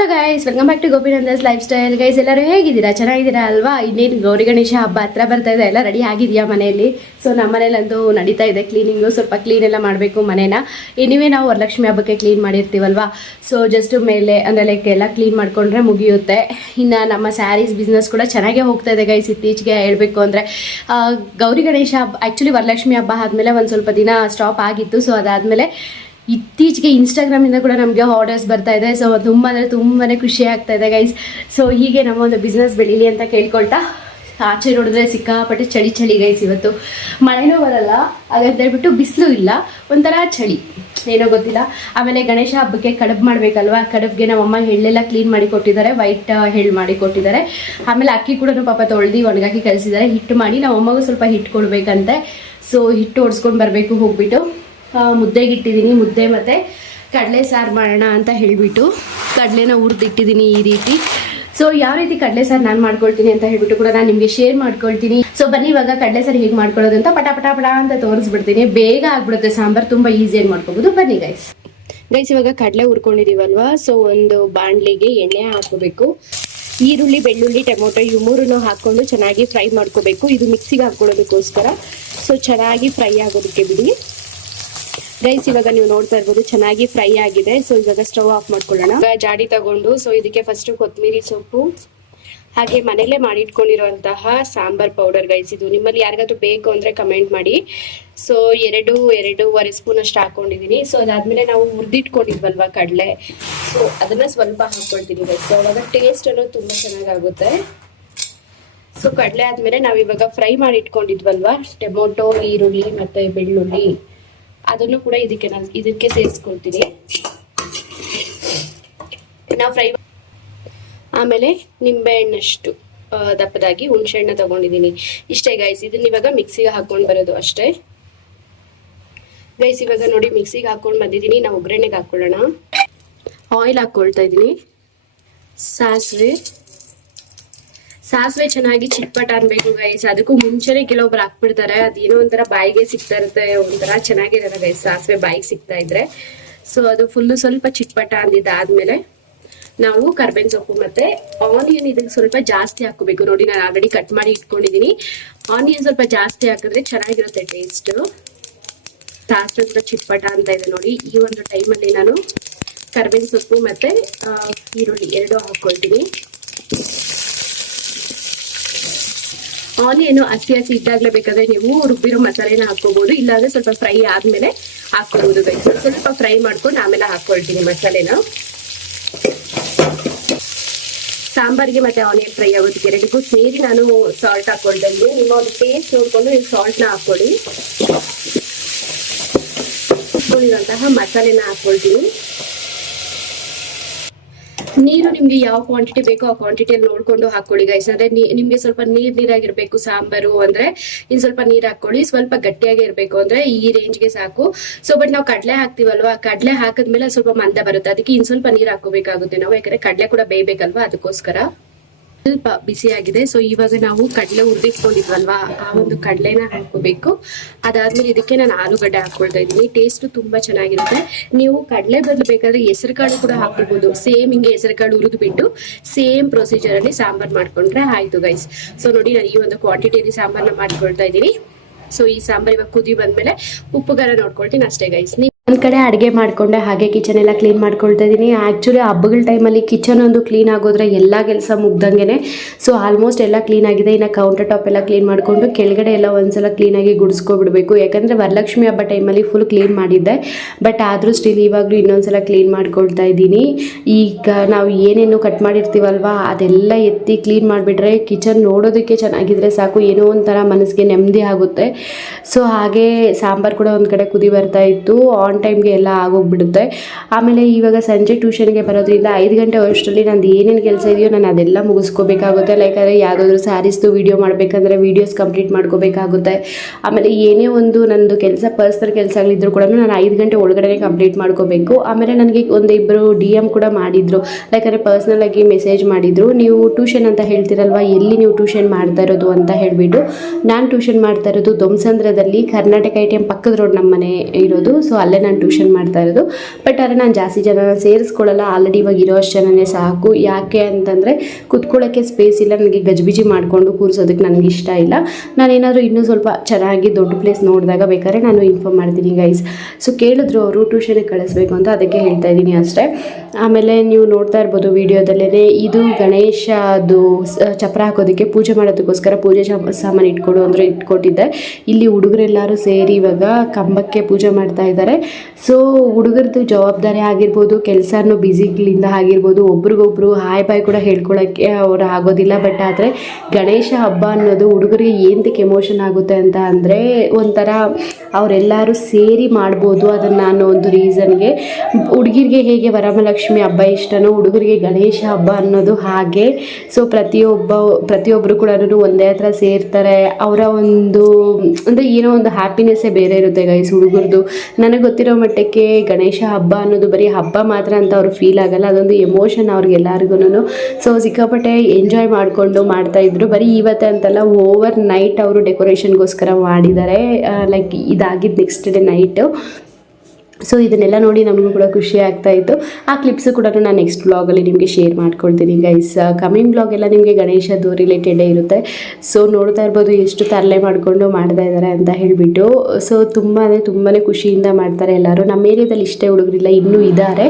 Hello guys, welcome back to Gopinandas lifestyle. Guys ಎಲ್ಲರೂ ಹೇಗಿದ್ದೀರಾ? ಚೆನ್ನಾಗಿದ್ದೀರಾ ಅಲ್ವಾ? ಇನ್ನೇನು ಗೌರಿ ಗಣೇಶ ಹಬ್ಬ ಹತ್ರ ಬರ್ತಾ ಇದೆ. ಎಲ್ಲ ರೆಡಿ ಆಗಿದೆಯಾ ಮನೆಯಲ್ಲಿ? ಸೊ ನಮ್ಮ ಮನೇಲಂತೂ ನಡೀತಾ ಇದೆ ಕ್ಲೀನಿಂಗು. ಸ್ವಲ್ಪ ಕ್ಲೀನ್ ಎಲ್ಲ ಮಾಡಬೇಕು ಮನೇನ. ಎನಿವೇ ನಾವು ವರಲಕ್ಷ್ಮಿ ಹಬ್ಬಕ್ಕೆ ಕ್ಲೀನ್ ಮಾಡಿರ್ತೀವಲ್ವಾ, ಸೊ ಜಸ್ಟ್ ಮೇಲೆ ಅಂದರೆ ಲೈಕ್ ಎಲ್ಲ ಕ್ಲೀನ್ ಮಾಡಿಕೊಂಡ್ರೆ ಮುಗಿಯುತ್ತೆ. ಇನ್ನು ನಮ್ಮ ಸ್ಯಾರೀಸ್ ಬಿಸ್ನೆಸ್ ಕೂಡ ಚೆನ್ನಾಗೇ ಹೋಗ್ತಾ ಇದೆ ಗೈಸ್. ಇತ್ತೀಚೆಗೆ ಹೇಳಬೇಕು ಅಂದರೆ ಗೌರಿ ಗಣೇಶ ಹಬ್ಬ ಆ್ಯಕ್ಚುಲಿ ವರಲಕ್ಷ್ಮಿ ಹಬ್ಬ ಆದಮೇಲೆ ಒಂದು ಸ್ವಲ್ಪ ದಿನ ಸ್ಟಾಪ್ ಆಗಿತ್ತು. ಸೊ ಅದಾದಮೇಲೆ ಇತ್ತೀಚೆಗೆ ಇನ್ಸ್ಟಾಗ್ರಾಮಿಂದ ಕೂಡ ನಮಗೆ ಆರ್ಡರ್ಸ್ ಬರ್ತಾ ಇದೆ. ಸೊ ತುಂಬ ಅಂದರೆ ತುಂಬಾ ಖುಷಿ ಆಗ್ತಾ ಇದೆ ಗೈಸ್. ಸೊ ಹೀಗೆ ನಮ್ಮ ಒಂದು ಬಿಸ್ನೆಸ್ ಬೆಳೀಲಿ ಅಂತ ಕೇಳ್ಕೊಳ್ತಾ, ಆಚೆ ನೋಡಿದ್ರೆ ಸಿಕ್ಕಾಪಟ್ಟೆ ಚಳಿ ಗೈಸ್. ಇವತ್ತು ಮಳೆನೂ ಬರಲ್ಲ, ಹಾಗಂತ ಹೇಳ್ಬಿಟ್ಟು ಬಿಸಿಲು ಇಲ್ಲ, ಒಂಥರ ಚಳಿ, ಏನೋ ಗೊತ್ತಿಲ್ಲ. ಆಮೇಲೆ ಗಣೇಶ ಹಬ್ಬಕ್ಕೆ ಕಡುಬು ಮಾಡಬೇಕಲ್ವಾ, ಕಡುಬಿಗೆ ನಮ್ಮಮ್ಮ ಎಳ್ಳೆಲ್ಲ ಕ್ಲೀನ್ ಮಾಡಿ ಕೊಟ್ಟಿದ್ದಾರೆ, ವೈಟ್ ಎಳ್ಳು ಮಾಡಿ ಕೊಟ್ಟಿದ್ದಾರೆ. ಆಮೇಲೆ ಅಕ್ಕಿ ಕೂಡ ಪಾಪ ತೊಳೆದು ಒಣಗಾಕಿ ಕಳಿಸಿದ್ದಾರೆ. ಹಿಟ್ಟು ಮಾಡಿ ನಮ್ಮಮ್ಮಗೂ ಸ್ವಲ್ಪ ಹಿಟ್ಟು ಕೊಡಬೇಕಂತೆ. ಸೊ ಹಿಟ್ಟು ಓಡಿಸ್ಕೊಂಡು ಬರಬೇಕು ಹೋಗ್ಬಿಟ್ಟು. ಮುದ್ದೆಗೆ ಇಟ್ಟಿದ್ದೀನಿ, ಮುದ್ದೆ ಮತ್ತು ಕಡಲೆ ಸಾರು ಮಾಡೋಣ ಅಂತ ಹೇಳಿಬಿಟ್ಟು ಕಡಲೆನ ಹುರಿದಿಟ್ಟಿದ್ದೀನಿ ಈ ರೀತಿ. ಸೊ ಯಾವ ರೀತಿ ಕಡಲೆ ಸಾರು ನಾನು ಮಾಡ್ಕೊಳ್ತೀನಿ ಅಂತ ಹೇಳ್ಬಿಟ್ಟು ಕೂಡ ನಾನು ನಿಮಗೆ ಶೇರ್ ಮಾಡ್ಕೊಳ್ತೀನಿ. ಸೊ ಬನ್ನಿ ಇವಾಗ ಕಡಲೆ ಸಾರು ಹೇಗೆ ಮಾಡ್ಕೊಳ್ಳೋದು ಅಂತ ಪಟ ಅಂತ ತೋರಿಸ್ಬಿಡ್ತೀನಿ. ಬೇಗ ಆಗ್ಬಿಡುತ್ತೆ ಸಾಂಬಾರು, ತುಂಬ ಈಸಿಯಾಗಿ ಮಾಡ್ಕೋಬೋದು. ಬನ್ನಿ ಗೈಸ್. ಇವಾಗ ಕಡಲೆ ಹುರ್ಕೊಂಡಿದ್ದೀವಲ್ವಾ, ಸೊ ಒಂದು ಬಾಣಲಿಗೆ ಎಣ್ಣೆ ಹಾಕೋಬೇಕು. ಈರುಳ್ಳಿ, ಬೆಳ್ಳುಳ್ಳಿ, ಟೊಮೊಟೊ ಇವು ಮೂರನ್ನು ಹಾಕ್ಕೊಂಡು ಚೆನ್ನಾಗಿ ಫ್ರೈ ಮಾಡ್ಕೋಬೇಕು. ಇದು ಮಿಕ್ಸಿಗೆ ಹಾಕ್ಕೊಳ್ಳೋದಕ್ಕೋಸ್ಕರ. ಸೊ ಚೆನ್ನಾಗಿ ಫ್ರೈ ಆಗೋದಕ್ಕೆ ಬಿಡಿ ಗೈಸ್. ಇವಾಗ ನೀವು ನೋಡ್ತಾ ಇರ್ಬೋದು ಚೆನ್ನಾಗಿ ಫ್ರೈ ಆಗಿದೆ. ಸೊ ಇವಾಗ ಸ್ಟವ್ ಆಫ್ ಮಾಡ್ಕೊಳ್ಳೋಣ. ಜಾಡಿ ತಗೊಂಡು ಸೊ ಇದಕ್ಕೆ ಫಸ್ಟ್ ಕೊತ್ತಂಬರಿ ಸೊಪ್ಪು, ಹಾಗೆ ಮನೇಲೆ ಮಾಡಿಟ್ಕೊಂಡಿರುವಂತಹ ಸಾಂಬಾರ್ ಪೌಡರ್ ಗೈಸ್. ಇದು ನಿಮ್ಮಲ್ಲಿ ಯಾರಿಗಾದ್ರೂ ಬೇಕು ಅಂದರೆ ಕಮೆಂಟ್ ಮಾಡಿ. ಸೊ ಎರಡೂವರೆ ಸ್ಪೂನ್ ಅಷ್ಟು ಹಾಕೊಂಡಿದ್ದೀನಿ. ಸೊ ಅದಾದ್ಮೇಲೆ ನಾವು ಹುರಿದಿಟ್ಕೊಂಡಿದ್ವಲ್ವಾ ಕಡಲೆ, ಸೊ ಅದನ್ನ ಸ್ವಲ್ಪ ಹಾಕ್ಕೊಳ್ತೀನಿ ಗೈಸ್. ಸೊ ಅವಾಗ ಟೇಸ್ಟ್ ಅನ್ನೋದು ತುಂಬ ಚೆನ್ನಾಗಾಗುತ್ತೆ. ಸೊ ಕಡಲೆ ಆದ್ಮೇಲೆ ನಾವು ಇವಾಗ ಫ್ರೈ ಮಾಡಿ ಇಟ್ಕೊಂಡಿದ್ವಲ್ವಾ ಟೊಮೊಟೊ, ಈರುಳ್ಳಿ ಮತ್ತೆ ಬೆಳ್ಳುಳ್ಳಿ, ಅದನ್ನು ಕೂಡ ಇದಕ್ಕೆ ಸೇರಿಸ್ಕೊಳ್ತೀನಿ ನಾವು ಫ್ರೈ. ಆಮೇಲೆ ನಿಂಬೆಹಣ್ಣಷ್ಟು ದಪ್ಪದಾಗಿ ಹುಣಸೆಹಣ್ಣು ತಗೊಂಡಿದ್ದೀನಿ. ಇಷ್ಟೇ ಗೈಸ್. ಇದನ್ನ ಇವಾಗ ಮಿಕ್ಸಿಗೆ ಹಾಕೊಂಡು ಬರೋದು ಅಷ್ಟೇ ಗೈಸ್. ಇವಾಗ ನೋಡಿ ಮಿಕ್ಸಿಗೆ ಹಾಕೊಂಡು ಬಂದಿದ್ದೀನಿ. ನಾವು ಒಗ್ಗರಣೆಗೆ ಹಾಕೊಳ್ಳೋಣ. ಆಯಿಲ್ ಹಾಕೊಳ್ತಾ ಇದ್ದೀನಿ. ಸಾಸಿವೆ ಚೆನ್ನಾಗಿ ಚಿಟ್ಪಟ ಅನ್ಬೇಕು ಗೈಸ್. ಅದಕ್ಕೂ ಮುಂಚೆನೆ ಕೆಲವೊಬ್ರು ಹಾಕ್ಬಿಡ್ತಾರೆ, ಅದೇನೋ ಒಂಥರ ಬಾಯಿಗೆ ಸಿಗ್ತಾ ಇರುತ್ತೆ, ಒಂಥರ ಚೆನ್ನಾಗಿರಲ್ಲ ಗೈಸ್ ಸಾಸಿವೆ ಬಾಯಿಗೆ ಸಿಗ್ತಾ ಇದ್ರೆ. ಸೊ ಅದು ಫುಲ್ಲು ಸ್ವಲ್ಪ ಚಿಟ್ಪಟ ಅಂದಿದ್ದಾದ್ಮೇಲೆ ನಾವು ಕರ್ಬೇವಿನ ಸೊಪ್ಪು ಮತ್ತೆ ಆನಿಯನ್ ಇದಕ್ಕೆ ಸ್ವಲ್ಪ ಜಾಸ್ತಿ ಹಾಕೋಬೇಕು. ನೋಡಿ ನಾನು ಆಲ್ರೆಡಿ ಕಟ್ ಮಾಡಿ ಇಟ್ಕೊಂಡಿದ್ದೀನಿ. ಆನಿಯನ್ ಸ್ವಲ್ಪ ಜಾಸ್ತಿ ಹಾಕಿದ್ರೆ ಚೆನ್ನಾಗಿರುತ್ತೆ ಟೇಸ್ಟ್. ಸಾಸಿವೆ ಕೂಡ ಚಿಟ್ಪಟ ಅಂತ ಇದೆ ನೋಡಿ. ಈ ಒಂದು ಟೈಮಲ್ಲಿ ನಾನು ಕರ್ಬೇವಿನ ಸೊಪ್ಪು ಮತ್ತೆ ಈರುಳ್ಳಿ ಎರಡು ಹಾಕೊಳ್ತೀನಿ. ಆನಿಯನ್ ಹಸಿ ಇದ್ದಾಗಲೇ ಬೇಕಾದ್ರೆ ನೀವು ರುಬ್ಬಿರೋ ಮಸಾಲೆನ ಹಾಕೋಬಹುದು, ಇಲ್ಲಾಂದ್ರೆ ಸ್ವಲ್ಪ ಫ್ರೈ ಆದ್ಮೇಲೆ ಹಾಕೋಬಹುದು ಗೈಸ್. ಸ್ವಲ್ಪ ಫ್ರೈ ಮಾಡ್ಕೊಂಡು ಆಮೇಲೆ ಹಾಕೊಳ್ತೀನಿ ಮಸಾಲೆನ. ಸಾಂಬಾರಿಗೆ ಮತ್ತೆ ಆನಿಯನ್ ಫ್ರೈ ಆಗೋದಕ್ಕೆ ಎರಡಕ್ಕೂ ಸೇರಿ ನಾನು ಸಾಲ್ಟ್ ಹಾಕೊಳ್ತಾ ಇದ್ದೀನಿ. ನಿಮ್ಮ ಒಂದು ಟೇಸ್ಟ್ ನೋಡ್ಕೊಂಡು ನೀವು ಸಾಲ್ಟ್ನ ಹಾಕೊಳ್ಳಿ. ಹಾಕೊಂಡಿರುವಂತಹ ಮಸಾಲೆನ ಹಾಕೊಳ್ತೀನಿ. ನೀರು ನಿಮ್ಗೆ ಯಾವ ಕ್ವಾಂಟಿಟಿ ಬೇಕೋ ಆ ಕ್ವಾಂಟಿಟಿಯಲ್ಲಿ ನೋಡ್ಕೊಂಡು ಹಾಕೊಳ್ಳಿ ಗೈಸ್. ಅಂದ್ರೆ ನಿಮ್ಗೆ ಸ್ವಲ್ಪ ನೀರಾಗಿರ್ಬೇಕು ಸಾಂಬಾರು ಅಂದ್ರೆ ಇನ್ ಸ್ವಲ್ಪ ನೀರ್ ಹಾಕೊಳ್ಳಿ. ಸ್ವಲ್ಪ ಗಟ್ಟಿಯಾಗಿ ಇರ್ಬೇಕು ಅಂದ್ರೆ ಈ ರೇಂಜ್ಗೆ ಸಾಕು. ಸೊ ಬಟ್ ನಾವು ಕಡಲೆ ಹಾಕ್ತಿವಲ್ವಾ, ಕಡಲೆ ಹಾಕಿದ್ಮೇಲೆ ಸ್ವಲ್ಪ ಮಂದ ಬರುತ್ತೆ, ಅದಕ್ಕೆ ಇನ್ ಸ್ವಲ್ಪ ನೀರ್ ಹಾಕೋಬೇಕಾಗುತ್ತೆ ನಾವು, ಯಾಕಂದ್ರೆ ಕಡಲೆ ಕೂಡ ಬೇಯ್ಬೇಕಲ್ವಾ, ಅದಕ್ಕೋಸ್ಕರ. ಸ್ವಲ್ಪ ಬಿಸಿ ಆಗಿದೆ. ಸೊ ಇವಾಗ ನಾವು ಕಡಲೆ ಹುರಿದಿಟ್ಕೊಂಡಿದ್ವಲ್ವಾ, ಆ ಒಂದು ಕಡಲೆನ ಹಾಕೋಬೇಕು. ಅದಾದ್ಮೇಲೆ ಇದಕ್ಕೆ ನಾನು ಆಲೂಗಡ್ಡೆ ಹಾಕೊಳ್ತಾ ಇದ್ದೀನಿ. ಟೇಸ್ಟ್ ತುಂಬಾ ಚೆನ್ನಾಗಿರುತ್ತೆ. ನೀವು ಕಡಲೆ ಬದಲು ಬೇಕಾದ್ರೆ ಹೆಸರು ಕಾಳು ಕೂಡ ಹಾಕೋಬಹುದು. ಸೇಮ್ ಹಿಂಗೆ ಹೆಸರು ಕಾಳು ಹುರಿದು ಬಿಟ್ಟು ಸೇಮ್ ಪ್ರೊಸೀಜರ್ ಅಲ್ಲಿ ಸಾಂಬಾರ್ ಮಾಡ್ಕೊಂಡ್ರೆ ಆಯ್ತು ಗೈಸ್. ಸೊ ನೋಡಿ ನಾನು ಈ ಒಂದು ಕ್ವಾಂಟಿಟಿಯಲ್ಲಿ ಸಾಂಬಾರ್ನ ಮಾಡ್ಕೊಳ್ತಾ ಇದ್ದೀನಿ. ಸೊ ಈ ಸಾಂಬಾರ್ ಇವಾಗ ಕುದಿ ಬಂದ್ಮೇಲೆ ಉಪ್ಪು ಖಾರ ನೋಡ್ಕೊಳ್ತೀನಿ ಅಷ್ಟೇ ಗೈಸ್. ಒಂದು ಕಡೆ ಅಡುಗೆ ಮಾಡಿಕೊಂಡೆ, ಹಾಗೆ ಕಿಚನ್ ಎಲ್ಲ ಕ್ಲೀನ್ ಮಾಡ್ಕೊಳ್ತಾ ಇದ್ದೀನಿ. ಆ್ಯಕ್ಚುಲಿ ಹಬ್ಬಗಳ ಟೈಮಲ್ಲಿ ಕಿಚನ್ ಒಂದು ಕ್ಲೀನ್ ಆಗೋದ್ರೆ ಎಲ್ಲ ಕೆಲಸ ಮುಗ್ದಂಗೆ. ಸೊ ಆಲ್ಮೋಸ್ಟ್ ಎಲ್ಲ ಕ್ಲೀನ್ ಆಗಿದೆ. ಇನ್ನು ಕೌಂಟರ್ ಟಾಪ್ ಎಲ್ಲ ಕ್ಲೀನ್ ಮಾಡಿಕೊಂಡು ಕೆಳಗಡೆ ಎಲ್ಲ ಒಂದ್ಸಲ ಕ್ಲೀನಾಗಿ ಗುಡಿಸ್ಕೊಬಿಡ್ಬೇಕು. ಯಾಕಂದರೆ ವರಲಕ್ಷ್ಮಿ ಹಬ್ಬ ಟೈಮಲ್ಲಿ ಫುಲ್ ಕ್ಲೀನ್ ಮಾಡಿದ್ದೆ, ಬಟ್ ಆದರೂ ಸ್ಟಿಲ್ ಇವಾಗಲೂ ಇನ್ನೊಂದ್ಸಲ ಕ್ಲೀನ್ ಮಾಡ್ಕೊಳ್ತಾ ಇದ್ದೀನಿ. ಈಗ ನಾವು ಏನೇನು ಕಟ್ ಮಾಡಿರ್ತೀವಲ್ವಾ ಅದೆಲ್ಲ ಎತ್ತಿ ಕ್ಲೀನ್ ಮಾಡಿಬಿಟ್ರೆ ಕಿಚನ್ ನೋಡೋದಕ್ಕೆ ಚೆನ್ನಾಗಿದ್ರೆ ಸಾಕು, ಏನೋ ಒಂಥರ ಮನಸ್ಸಿಗೆ ನೆಮ್ಮದಿ ಆಗುತ್ತೆ. ಸೊ ಹಾಗೆ ಸಾಂಬಾರು ಕೂಡ ಒಂದು ಕಡೆ ಕುದಿ ಬರ್ತಾ ಇತ್ತು. ಆನ್ ಟೈಮ್ಗೆ ಎಲ್ಲ ಆಗೋಗ್ಬಿಡುತ್ತೆ. ಆಮೇಲೆ ಇವಾಗ ಸಂಜೆ ಟ್ಯೂಷನ್ಗೆ ಬರೋದ್ರಿಂದ 5 ಗಂಟೆ ವರ್ಷದಲ್ಲಿ ನಂದು ಏನೇನು ಕೆಲಸ ಇದೆಯೋ ನಾನು ಅದೆಲ್ಲ ಮುಗಿಸ್ಕೋಬೇಕಾಗುತ್ತೆ. ಲೈಕ್ ಆದರೆ ಯಾವುದಾದ್ರೂ ಸ್ಯಾರೀಸ್ದು ವೀಡಿಯೋ ಮಾಡಬೇಕಂದ್ರೆ ವೀಡಿಯೋಸ್ ಕಂಪ್ಲೀಟ್ ಮಾಡ್ಕೋಬೇಕಾಗುತ್ತೆ. ಆಮೇಲೆ ಏನೇ ಒಂದು ನಂದು ಕೆಲಸ ಪರ್ಸ್ನಲ್ ಕೆಲಸಗಳಿದ್ರು ಕೂಡ ನಾನು 5 ಗಂಟೆ ಒಳಗಡೆ ಕಂಪ್ಲೀಟ್ ಮಾಡ್ಕೋಬೇಕು. ಆಮೇಲೆ ನನಗೆ ಒಂದಿಬ್ಬರು DM ಕೂಡ ಮಾಡಿದರು, ಲೈಕಂದರೆ ಪರ್ಸ್ನಲ್ ಆಗಿ ಮೆಸೇಜ್ ಮಾಡಿದರು, ನೀವು ಟ್ಯೂಷನ್ ಅಂತ ಹೇಳ್ತಿರಲ್ವ, ಎಲ್ಲಿ ನೀವು ಟ್ಯೂಷನ್ ಮಾಡ್ತಾ ಇರೋದು ಅಂತ ಹೇಳಿಬಿಟ್ಟು. ನಾನು ಟ್ಯೂಷನ್ ಮಾಡ್ತಾ ಇರೋದು ದೊಮ್ಸಂದ್ರದಲ್ಲಿ, ಕರ್ನಾಟಕ ATM ಪಕ್ಕದ ರೋಡ್ ನಮ್ಮ ಮನೆ ಇರೋದು. ಸೊ ಅಲ್ಲೇ ನಾನು ಟ್ಯೂಷನ್ ಮಾಡ್ತಾ ಇರೋದು. ಬಟ್ ಆದರೆ ನಾನು ಜಾಸ್ತಿ ಜನ ಸೇರಿಸ್ಕೊಳ್ಳಲ್ಲ, ಆಲ್ರೆಡಿ ಇವಾಗ ಇರೋಷ್ಟು ಜನನೇ ಸಾಕು. ಯಾಕೆ ಅಂತಂದರೆ ಕುತ್ಕೊಳ್ಳೋಕ್ಕೆ ಸ್ಪೇಸ್ ಇಲ್ಲ, ನನಗೆ ಗಜಿಬಿಜಿ ಮಾಡಿಕೊಂಡು ಕೂರಿಸೋದಕ್ಕೆ ನನಗೆ ಇಷ್ಟ ಇಲ್ಲ. ನಾನೇನಾದರೂ ಇನ್ನೂ ಸ್ವಲ್ಪ ಚೆನ್ನಾಗಿ ದೊಡ್ಡ ಪ್ಲೇಸ್ ನೋಡಿದಾಗ ಬೇಕಾದ್ರೆ ನಾನು ಇನ್ಫಾರ್ಮ್ ಮಾಡ್ತೀನಿ ಗೈಸ್. ಸೊ ಕೇಳಿದ್ರು ಅವರು ಟ್ಯೂಷನ್ಗೆ ಕಳಿಸ್ಬೇಕು ಅಂತ, ಅದಕ್ಕೆ ಹೇಳ್ತಾ ಇದ್ದೀನಿ ಅಷ್ಟೇ. ಆಮೇಲೆ ನೀವು ನೋಡ್ತಾ ಇರ್ಬೋದು ವಿಡಿಯೋದಲ್ಲೇ ಇದು ಗಣೇಶ ಅದು ಚಪ್ರ ಹಾಕೋದಕ್ಕೆ ಪೂಜೆ ಮಾಡೋದಕ್ಕೋಸ್ಕರ ಪೂಜೆ ಸಾಮಾನು ಇಟ್ಕೊಡು ಅಂದರೆ ಇಟ್ಕೊಟ್ಟಿದ್ದೆ. ಇಲ್ಲಿ ಹುಡುಗರೆಲ್ಲರೂ ಸೇರಿ ಇವಾಗ ಕಂಬಕ್ಕೆ ಪೂಜೆ ಮಾಡ್ತಾ ಇದ್ದಾರೆ. ಸೊ ಹುಡುಗರದ್ದು ಜವಾಬ್ದಾರಿ ಆಗಿರ್ಬೋದು, ಕೆಲಸನೂ ಬ್ಯುಸಿಗಳಿಂದ ಆಗಿರ್ಬೋದು, ಒಬ್ರಿಗೊಬ್ರು ಹಾಯ್ ಬಾಯ್ ಕೂಡ ಹೇಳ್ಕೊಳ್ಳೋಕ್ಕೆ ಅವ್ರು ಆಗೋದಿಲ್ಲ. ಬಟ್ ಆದರೆ ಗಣೇಶ ಹಬ್ಬ ಅನ್ನೋದು ಹುಡುಗರಿಗೆ ಏನಕ್ಕೆ ಎಮೋಷನ್ ಆಗುತ್ತೆ ಅಂತ ಅಂದರೆ ಒಂಥರ ಅವರೆಲ್ಲರೂ ಸೇರಿ ಮಾಡ್ಬೋದು ಅದನ್ನು ಅನ್ನೋ ಒಂದು ರೀಸನ್ಗೆ. ಹುಡುಗಿರಿಗೆ ಹೇಗೆ ವರಮಹಾಲಕ್ಷ್ಮಿ ಹಬ್ಬ ಇಷ್ಟನೋ ಹುಡುಗರಿಗೆ ಗಣೇಶ ಹಬ್ಬ ಅನ್ನೋದು ಹಾಗೆ. ಸೊ ಪ್ರತಿಯೊಬ್ಬರು ಕೂಡ ಒಂದೇ ಹತ್ರ ಸೇರ್ತಾರೆ. ಅವರ ಒಂದು ಅಂದರೆ ಏನೋ ಒಂದು ಹ್ಯಾಪಿನೆಸ್ಸೇ ಬೇರೆ ಇರುತ್ತೆ ಗೈಸ್ ಹುಡುಗರದು. ನನಗೆ ಗೊತ್ತಿರೋ ಮಟ್ಟಕ್ಕೆ ಗಣೇಶ ಹಬ್ಬ ಅನ್ನೋದು ಬರೀ ಹಬ್ಬ ಮಾತ್ರ ಅಂತ ಅವ್ರು ಫೀಲ್ ಆಗಲ್ಲ, ಅದೊಂದು ಎಮೋಷನ್ ಅವ್ರಿಗೆಲ್ಲರಿಗೂ. ಸೊ ಸಿಕ್ಕಾಪಟ್ಟೆ ಎಂಜಾಯ್ ಮಾಡಿಕೊಂಡು ಮಾಡ್ತಾಯಿದ್ರು. ಬರೀ ಇವತ್ತೇ ಅಂತಲ್ಲ, ಓವರ್ ನೈಟ್ ಅವರು ಡೆಕೋರೇಷನ್ಗೋಸ್ಕರ ಮಾಡಿದ್ದಾರೆ. ಲೈಕ್ ಇದಾಗಿದ್ದು ನೆಕ್ಸ್ಟ್ ಡೇ ನೈಟು. ಸೊ ಇದನ್ನೆಲ್ಲ ನೋಡಿ ನಮಗೂ ಕೂಡ ಖುಷಿ ಆಗ್ತಾಯಿತ್ತು. ಆ ಕ್ಲಿಪ್ಸು ಕೂಡ ನಾನು ನೆಕ್ಸ್ಟ್ ವ್ಲಾಗಲ್ಲಿ ನಿಮಗೆ ಶೇರ್ ಮಾಡ್ಕೊಳ್ತೀನಿ ಗೈಸ್. ಕಮಿಂಗ್ ವ್ಲಾಗ್ ಎಲ್ಲ ನಿಮಗೆ ಗಣೇಶದ್ದು ರಿಲೇಟೆಡೇ ಇರುತ್ತೆ. ಸೊ ನೋಡ್ತಾ ಇರ್ಬೋದು ಎಷ್ಟು ತರಲೆ ಮಾಡಿಕೊಂಡು ಮಾಡ್ತಾ ಇದ್ದಾರೆ ಅಂತ ಹೇಳಿಬಿಟ್ಟು. ಸೊ ತುಂಬಾ ಖುಷಿಯಿಂದ ಮಾಡ್ತಾರೆ ಎಲ್ಲರೂ. ನಮ್ಮ ಏರಿಯಾದಲ್ಲಿ ಇಷ್ಟೇ ಹುಡುಗರಿಲ್ಲ, ಇನ್ನೂ ಇದ್ದಾರೆ.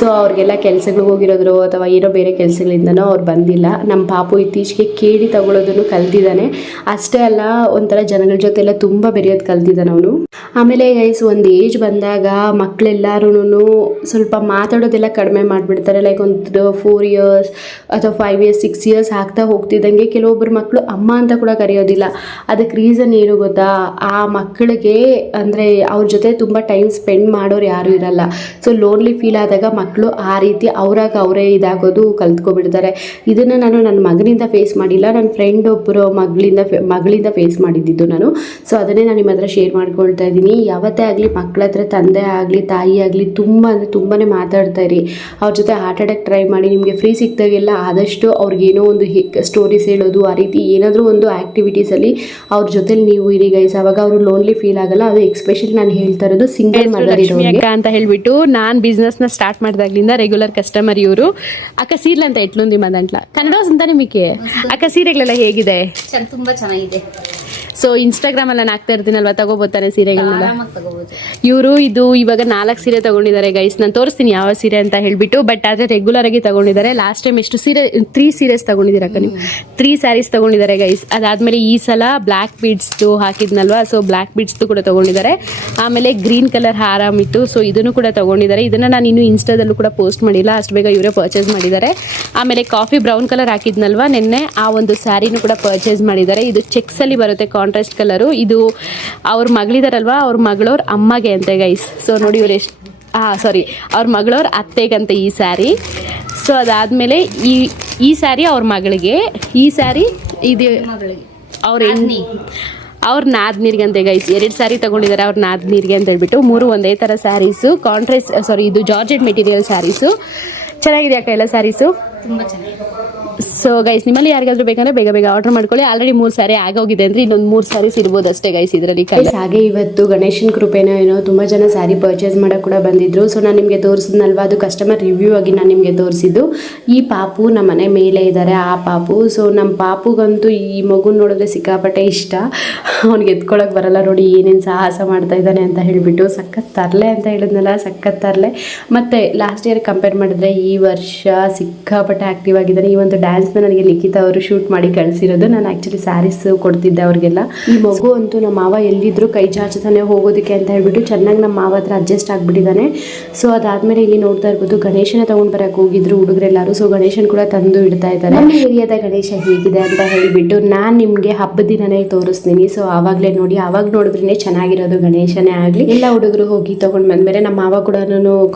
ಸೊ ಅವ್ರಿಗೆಲ್ಲ ಕೆಲಸಗಳಿಗೆ ಹೋಗಿರೋದ್ರು ಅಥವಾ ಏನೋ ಬೇರೆ ಕೆಲಸಗಳಿಂದನೋ ಅವ್ರು ಬಂದಿಲ್ಲ. ನಮ್ಮ ಪಾಪು ಇತ್ತೀಚೆಗೆ ಕೇಳಿ ತಗೊಳ್ಳೋದನ್ನು ಕಲ್ತಿದ್ದಾನೆ. ಅಷ್ಟೇ ಅಲ್ಲ, ಒಂಥರ ಜನಗಳ ಜೊತೆ ಎಲ್ಲ ತುಂಬ ಬೆರೆಯೋದು ಕಲ್ತಿದ್ದಾನೆ ಅವನು. ಆಮೇಲೆ ಗೈಸ್ ಒಂದು ಏಜ್ ಬಂದಾಗ ಮಕ್ಕಳೆಲ್ಲರೂ ಸ್ವಲ್ಪ ಮಾತಾಡೋದೆಲ್ಲ ಕಡಿಮೆ ಮಾಡಿಬಿಡ್ತಾರೆ. ಲೈಕ್ ಒಂದು 4 ಇಯರ್ಸ್ ಅಥವಾ 5 ಇಯರ್ಸ್ 6 ಇಯರ್ಸ್ ಆಗ್ತಾ ಹೋಗ್ತಿದ್ದಂಗೆ ಕೆಲವೊಬ್ಬರು ಮಕ್ಕಳು ಅಮ್ಮ ಅಂತ ಕೂಡ ಕರೆಯೋದಿಲ್ಲ. ಅದಕ್ಕೆ ರೀಸನ್ ಏನು ಗೊತ್ತಾ? ಆ ಮಕ್ಕಳಿಗೆ ಅಂದರೆ ಅವ್ರ ಜೊತೆ ತುಂಬ ಟೈಮ್ ಸ್ಪೆಂಡ್ ಮಾಡೋರು ಯಾರೂ ಇರಲ್ಲ. ಸೊ ಲೋನ್ಲಿ ಫೀಲ್ ಆದಾಗ ಮಕ್ಕಳು ಆ ರೀತಿ ಅವರೇ ಇದಾಗೋದು ಕಲ್ತ್ಕೊಬಿಡ್ತಾರೆ. ಇದನ್ನು ನಾನು ನನ್ನ ಮಗನಿಂದ ಫೇಸ್ ಮಾಡಿಲ್ಲ, ನನ್ನ ಫ್ರೆಂಡ್ ಒಬ್ಬರು ಮಗಳಿಂದ ಫೇಸ್ ಮಾಡಿದ್ದಿದ್ದು ನಾನು. ಸೊ ಅದನ್ನೇ ನಾನು ನಿಮ್ಮ ಹತ್ರ ಶೇರ್ ಮಾಡ್ಕೊಳ್ತಾ ಇದ್ದೀನಿ. ಯಾವತ್ತೇ ಆಗಲಿ ಮಕ್ಕಳ ಹತ್ರ ತಂದೆ ಆಗಲಿ ತಾಯಿ ಆಗಲಿ ತುಂಬಾ ಮಾತಾಡ್ತಾ ಇರಿ. ಅವ್ರ ಜೊತೆ ಆಟಾಡೋಕ್ಕೆ ಟ್ರೈ ಮಾಡಿ. ನಿಮಗೆ ಫ್ರೀ ಸಿಕ್ಕಿದಾಗೆಲ್ಲ ಆದಷ್ಟು ಅವ್ರಿಗೇನೋ ಒಂದು ಸ್ಟೋರೀಸ್ ಹೇಳೋದು, ಆ ರೀತಿ ಏನಾದರೂ ಒಂದು ಆ್ಯಕ್ಟಿವಿಟೀಸಲ್ಲಿ ಅವ್ರ ಜೊತೆಲಿ ನೀವು ಇರಿ ಗೈಸ್. ಅವಾಗ ಅವರು ಲೋನ್ಲಿ ಫೀಲ್ ಆಗಲ್ಲ. ಅದು ಎಕ್ಸ್ಪೆಷಲಿ ನಾನು ಹೇಳ್ತಾ ಇರೋದು ಸಿಂಗಲ್ ಮದರ್ ಇರೋರಿಗೆ ಅಂತ ಹೇಳ್ಬಿಟ್ಟು. ನಾನು ಬಿಸ್ನೆಸ್ನ ಸ್ಟಾರ್ಟ್ ಮಾಡಿದಾಗ್ಲಿಂದ ರೆಗ್ಯುಲರ್ ಕಸ್ಟಮರ್ ಇವರು. ಅಕ್ಕ ಸೀರೆ ಅಂತ ಎಟ್ಲೊಂದಿ ಮದಂಟ್ಲ ಕನ್ನಡ ಅಂತ ನಿಮಗೆ ಅಕ್ಕ ಸೀರೆಗಳೆಲ್ಲ ಹೇಗಿದೆ? ತುಂಬಾ ಚೆನ್ನಾಗಿದೆ. ಸೊ ಇನ್ಸ್ಟಾಗ್ರಾಮಲ್ಲಿ ನಾನು ಹಾಕ್ತಾ ಇರ್ತೀನಲ್ವ, ತಗೋಬೋತಾನೆ ಸೀರೆಗಳನ್ನೆಲ್ಲ. ಇವರು ಇವಾಗ 4 ಸೀರೆ ತಗೊಂಡಿದ್ದಾರೆ ಗೈಸ್. ನಾನು ತೋರಿಸ್ತೀನಿ ಯಾವ ಸೀರೆ ಅಂತ ಹೇಳ್ಬಿಟ್ಟು. ಬಟ್ ಆದರೆ ರೆಗ್ಯುಲರ್ ಆಗಿ ತಗೊಂಡಿದ್ದಾರೆ. ಲಾಸ್ಟ್ ಟೈಮ್ ಎಷ್ಟು ಸೀರೆ 3 ಸೀರೆಸ್ ತಗೊಂಡಿದ್ದೀರಕ್ಕ ನೀವು? 3 ಸ್ಯಾರೀಸ್ ತಗೊಂಡಿದ್ದಾರೆ ಗೈಸ್. ಅದಾದಮೇಲೆ ಈ ಸಲ ಬ್ಲ್ಯಾಕ್ ಬೀಡ್ಸ್ದು ಹಾಕಿದ್ನಲ್ವಾ, ಸೊ ಬ್ಲ್ಯಾಕ್ ಬೀಡ್ಸ್ದು ಕೂಡ ತಗೊಂಡಿದ್ದಾರೆ. ಆಮೇಲೆ ಗ್ರೀನ್ ಕಲರ್ ಹಾರ ಇಟ್ಟು ಸೊ ಇದನ್ನು ಕೂಡ ತಗೊಂಡಿದ್ದಾರೆ. ಇದನ್ನು ನಾನು ಇನ್ನೂ ಇನ್ಸ್ಟಾದಲ್ಲೂ ಕೂಡ ಪೋಸ್ಟ್ ಮಾಡಿಲ್ಲ, ಅಷ್ಟು ಬೇಗ ಇವರೇ ಪರ್ಚೇಸ್ ಮಾಡಿದ್ದಾರೆ. ಆಮೇಲೆ ಕಾಫಿ ಬ್ರೌನ್ ಕಲರ್ ಹಾಕಿದ್ನಲ್ವಾ ನಿನ್ನೆ, ಆ ಒಂದು ಸ್ಯಾರಿನೂ ಕೂಡ ಪರ್ಚೇಸ್ ಮಾಡಿದ್ದಾರೆ. ಇದು ಚೆಕ್ಸಲ್ಲಿ ಬರುತ್ತೆ, ಕಾಂಟ್ರಾಸ್ಟ್ ಕಲರು. ಇದು ಅವ್ರ ಮಗಳಿದಾರಲ್ವಾ, ಅವ್ರ ಮಗಳವ್ರ ಅಮ್ಮಗೆ ಅಂತೆ ಗೈಸ್. ಸೊ ನೋಡಿ ಇವ್ರು ಎಷ್ಟು ಅವ್ರ ಮಗಳವ್ರ ಅತ್ತೆಗಂತೆ ಈ ಸ್ಯಾರಿ. ಸೊ ಅದಾದಮೇಲೆ ಈ ಸ್ಯಾರಿ ಅವ್ರ ಮಗಳಿಗೆ, ಈ ಸ್ಯಾರಿ ಇದು ಅವ್ರ ನಾದ್ನೀರ್ಗಂತೆ ಗೈಸ್. 2 ಸ್ಯಾರಿ ತಗೊಂಡಿದ್ದಾರೆ ಅವ್ರ ನಾದ್ನೀರ್ಗೆ ಅಂತ ಹೇಳ್ಬಿಟ್ಟು. 3 ಒಂದೇ ಥರ ಸ್ಯಾರೀಸು, ಇದು ಜಾರ್ಜೆಟ್ ಮೆಟೀರಿಯಲ್ ಸ್ಯಾರೀಸು. ಚೆನ್ನಾಗಿದೆ ಅಕ್ಕ ಎಲ್ಲ ಸ್ಯಾರೀಸು, ತುಂಬ ಚೆನ್ನಾಗಿದೆ. ಸೊ ಗೈಸ್ ನಿಮ್ಮಲ್ಲಿ ಯಾರಿಗಾದ್ರೂ ಬೇಕಂದ್ರೆ ಬೇಗ ಆರ್ಡರ್ ಮಾಡ್ಕೊಳ್ಳಿ. ಆಲ್ರೆಡಿ 3 ಸ್ಯಾರಿ ಆಗೋಗಿದೆ ಅಂದರೆ ಇನ್ನೊಂದು 3 ಸ್ಯಾರೀಸ್ ಇರ್ಬೋದು ಅಷ್ಟೇ ಗೈಸ್ ಇದರಲ್ಲಿ. ಹಾಗೆ ಇವತ್ತು ಗಣೇಶನ ಕೃಪೆನೋ ಏನೋ ತುಂಬ ಜನ ಸ್ಯಾರಿ ಪರ್ಚೇಸ್ ಮಾಡೋಕೆ ಕೂಡ ಬಂದಿದ್ರು. ಸೊ ನಾನು ನಿಮಗೆ ತೋರಿಸಿದ್ನಲ್ವಾ, ಅದು ಕಸ್ಟಮರ್ ರಿವ್ಯೂ ಆಗಿ ನಾನು ನಿಮಗೆ ತೋರಿಸಿದ್ದು. ಈ ಪಾಪು ನಮ್ಮ ಮನೆ ಮೇಲೆ ಇದ್ದಾರೆ, ಆ ಪಾಪು. ಸೊ ನಮ್ಮ ಪಾಪುಗಂತೂ ಈ ಮಗು ನೋಡಿದ್ರೆ ಸಿಕ್ಕಾಪಟ್ಟೆ ಇಷ್ಟ. ಅವ್ನಿಗೆ ಎತ್ಕೊಳ್ಳೋಕೆ ಬರಲ್ಲ. ನೋಡಿ ಏನೇನು ಸಾಹಸ ಮಾಡ್ತಾ ಇದ್ದಾನೆ ಅಂತ ಹೇಳಿಬಿಟ್ಟು. ಸಖತ್ ತರಲೆ ಅಂತ ಹೇಳಿದ್ನಲ್ಲ, ಸಖತ್ ತರಲೆ. ಮತ್ತು ಲಾಸ್ಟ್ ಇಯರ್ ಕಂಪೇರ್ ಮಾಡಿದ್ರೆ ಈ ವರ್ಷ ಸಿಕ್ಕಾಪಟ್ಟೆ ಆ್ಯಕ್ಟಿವ್ ಆಗಿದ್ದಾನೆ. ಈ ಒಂದು ಡ್ಯಾನ್ಸ್ನ ನನಗೆ ಲಿಖಿತ ಅವರು ಶೂಟ್ ಮಾಡಿ ಕಳಿಸಿರೋದು. ನಾನು ಆ್ಯಕ್ಚುಲಿ ಸ್ಯಾರೀಸ್ ಕೊಡ್ತಿದ್ದೆ ಅವ್ರಿಗೆಲ್ಲ. ಈ ಮಗು ಅಂತೂ ನಮ್ಮ ಮಾವ ಎಲ್ಲಿದ್ರು ಕೈ ಚಾಚತಾನೆ ಹೋಗೋದಕ್ಕೆ ಅಂತ ಹೇಳ್ಬಿಟ್ಟು ಚೆನ್ನಾಗಿ ನಮ್ಮ ಮಾವ ಹತ್ರ ಅಡ್ಜಸ್ಟ್ ಆಗಿಬಿಟ್ಟಿದ್ದಾನೆ. ಸೊ ಅದಾದಮೇಲೆ ಇಲ್ಲಿ ನೋಡ್ತಾ ಇರ್ಬೋದು, ಗಣೇಶನ ತೊಗೊಂಡು ಬರೋಕೆ ಹೋಗಿದ್ರು ಹುಡುಗರೆಲ್ಲರೂ. ಸೊ ಗಣೇಶನ್ ಕೂಡ ತಂದು ಇಡ್ತಾ ಇದ್ದಾರೆ. ನಮ್ಮ ಏರಿಯಾದ ಗಣೇಶ ಹೇಗಿದೆ ಅಂತ ಹೇಳಿಬಿಟ್ಟು ನಾನು ನಿಮಗೆ ಹಬ್ಬದ ದಿನನೇ ತೋರಿಸ್ತೀನಿ. ಸೊ ಆವಾಗಲೇ ನೋಡಿ, ಆವಾಗ ನೋಡಿದ್ರೇ ಚೆನ್ನಾಗಿರೋದು ಗಣೇಶನೇ ಆಗಲಿ. ಎಲ್ಲ ಹುಡುಗರು ಹೋಗಿ ತೊಗೊಂಡು ಬಂದಮೇಲೆ ನಮ್ಮ ಮಾವ ಕೂಡ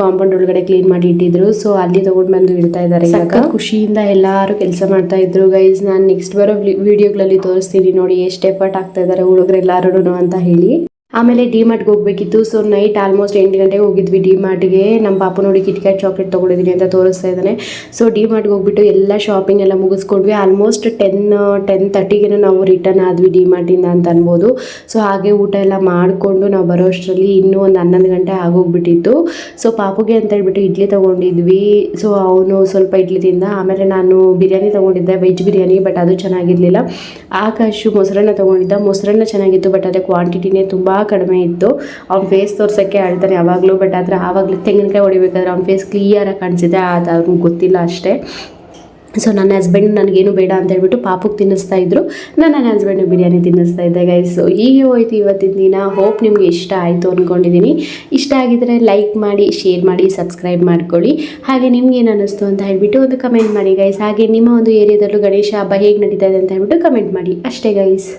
ಕಾಂಪೌಂಡ್ ಒಳಗಡೆ ಕ್ಲೀನ್ ಮಾಡಿ ಇಟ್ಟಿದ್ರು. ಸೊ ಅಲ್ಲಿ ತೊಗೊಂಡು ಬಂದು ಇಡ್ತಾ ಇದ್ದಾರೆ. ಖುಷಿಯಿಂದ ಎಲ್ಲರೂ ಕೆಲಸ ಮಾಡ್ತಾ ಇದ್ರು ಗೈಸ್. ನಾನು ನೆಕ್ಸ್ಟ್ ಬರೋ ವಿಡಿಯೋಗಳಲ್ಲಿ ತೋರಿಸ್ತೀನಿ ನೋಡಿ ಎಷ್ಟು ಎಫರ್ಟ್ ಆಗ್ತಾ ಇದ್ದಾರೆ ಹುಡುಗರೆಲ್ಲರೂ ಅಂತ ಹೇಳಿ. ಆಮೇಲೆ ಡಿ ಮಾರ್ಟ್ಗೆ ಹೋಗಬೇಕಿತ್ತು. ಸೊ ನೈಟ್ ಆಲ್ಮೋಸ್ಟ್ 8 ಗಂಟೆಗೆ ಹೋಗಿದ್ವಿ ಡಿ ಮಾರ್ಟ್ಗೆ. ನಮ್ಮ ಪಾಪು ನೋಡಿ ಕಿಟ್ಕ್ಯಾಟ್ ಚಾಕ್ಲೇಟ್ ತೊಗೊಂಡಿದ್ದೀನಿ ಅಂತ ತೋರಿಸ್ತಾ ಇದ್ದಾನೆ. ಸೊ ಡಿ ಮಾರ್ಟ್ಗೆ ಹೋಗ್ಬಿಟ್ಟು ಎಲ್ಲ ಶಾಪಿಂಗ್ ಎಲ್ಲ ಮುಗಿಸ್ಕೊಂಡ್ವಿ. ಆಲ್ಮೋಸ್ಟ್ 10:30ಗೆ ನಾವು ರಿಟರ್ನ್ ಆದ್ವಿ ಡಿ ಮಾರ್ಟಿಂದ ಅಂತ ಅನ್ಬೋದು. ಸೊ ಹಾಗೆ ಊಟ ಎಲ್ಲ ಮಾಡಿಕೊಂಡು ನಾವು ಬರೋ ಅಷ್ಟರಲ್ಲಿ ಇನ್ನೂ ಒಂದು 11 ಗಂಟೆ ಆಗೋಗ್ಬಿಟ್ಟಿತ್ತು. ಸೊ ಪಾಪುಗೆ ಅಂತ ಹೇಳ್ಬಿಟ್ಟು ಇಡ್ಲಿ ತೊಗೊಂಡಿದ್ವಿ. ಸೊ ಅವನು ಸ್ವಲ್ಪ ಇಡ್ಲಿ ತಿಂದ. ಆಮೇಲೆ ನಾನು ಬಿರಿಯಾನಿ ತೊಗೊಂಡಿದ್ದೆ, ವೆಜ್ ಬಿರಿಯಾನಿ, ಬಟ್ ಅದು ಚೆನ್ನಾಗಿರಲಿಲ್ಲ. ಆಕಾಶು ಮೊಸರನ್ನ ತೊಗೊಂಡಿದ್ದ. ಮೊಸರನ್ನ ಚೆನ್ನಾಗಿತ್ತು, ಬಟ್ ಅದೇ ಕ್ವಾಂಟಿಟಿನೇ ತುಂಬ ಕಡಿಮೆ ಇತ್ತು. ಅವ್ನ ಫೇಸ್ ತೋರ್ಸೋಕ್ಕೆ ಆಳ್ತಾನೆ ಯಾವಾಗಲೂ, ಬಟ್ ಆದರೆ ಆವಾಗಲೂ ತೆಂಗಿನಕಾಯಿ ಹೊಡಿಬೇಕಾದ್ರೆ ಅವ್ನ ಫೇಸ್ ಕ್ಲಿಯರಾಗಿ ಕಾಣಿಸಿದೆ. ಅದು ಅವ್ನಿಗೆ ಗೊತ್ತಿಲ್ಲ ಅಷ್ಟೇ. ಸೊ ನನ್ನ ಹಸ್ಬೆಂಡ್ ನನಗೇನು ಬೇಡ ಅಂತ ಹೇಳ್ಬಿಟ್ಟು ಪಾಪುಗೆ ತಿನ್ನಿಸ್ತಾ ಇದ್ರು, ನಾನು ನನ್ನ ಹಸ್ಬೆಂಡ್ ಬಿರಿಯಾನಿ ತಿನ್ನಿಸ್ತಾ ಇದ್ದೆ ಗೈಸ್. ಸೊ ಹೀಗೆ ಹೋಯ್ತು ಇವತ್ತಿನ ದಿನ. ಹೋಪ್ ನಿಮಗೆ ಇಷ್ಟ ಆಯಿತು ಅಂದ್ಕೊಂಡಿದ್ದೀನಿ. ಇಷ್ಟ ಆಗಿದ್ರೆ ಲೈಕ್ ಮಾಡಿ, ಶೇರ್ ಮಾಡಿ, ಸಬ್ಸ್ಕ್ರೈಬ್ ಮಾಡ್ಕೊಳ್ಳಿ. ಹಾಗೆ ನಿಮ್ಗೆ ಏನು ಅನ್ನಿಸ್ತು ಅಂತ ಹೇಳ್ಬಿಟ್ಟು ಒಂದು ಕಮೆಂಟ್ ಮಾಡಿ ಗೈಸ್. ಹಾಗೆ ನಿಮ್ಮ ಒಂದು ಏರಿಯಾದಲ್ಲೂ ಗಣೇಶ ಹಬ್ಬ ಹೇಗೆ ನಡೀತಾ ಇದೆ ಅಂತ ಹೇಳ್ಬಿಟ್ಟು ಕಮೆಂಟ್ ಮಾಡಿ ಅಷ್ಟೇ ಗೈಸ್.